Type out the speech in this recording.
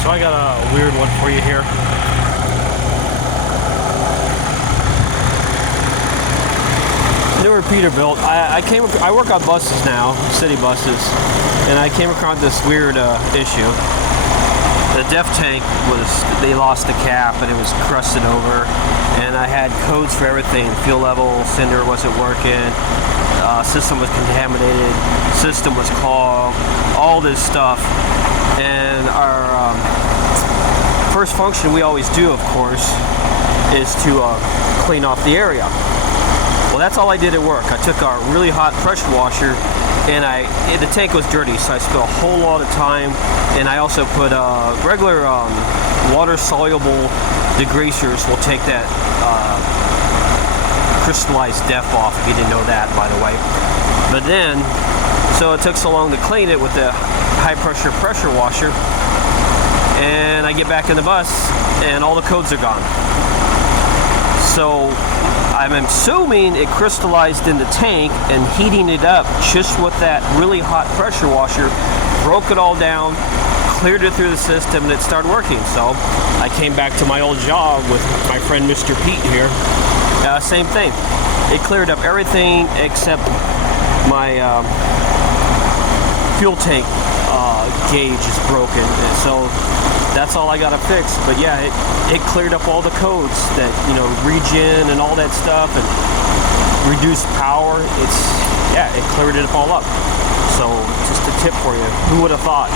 So I got a weird one for you here. Newer Peterbilt. I work on buses now, city buses, and I came across this weird issue. The DEF tank they lost the cap and it was crusted over, and I had codes for everything. Fuel level, cinder wasn't working, system was contaminated, system was clogged, all this stuff. And our first function we always do, of course, is to clean off the area. Well, that's all I did at work. I took a really hot pressure washer, and the tank was dirty, so I spent a whole lot of time. And I also put regular water-soluble degreasers will take that crystallized DEF off, if you didn't know that, by the way. But then, so it took so long to clean it with the high-pressure pressure washer, and I get back in the bus, and all the codes are gone. So I'm assuming it crystallized in the tank, and heating it up just with that really hot pressure washer broke it all down, cleared it through the system, and it started working. So I came back to my old job with my friend Mr. Pete here. Same thing. It cleared up everything except my fuel tank gauge is broken, and so that's all I got to fix. But yeah, it cleared up all the codes that, you know, regen and all that stuff, and reduced power. It cleared it all up. So just a tip for you. Who would have thought?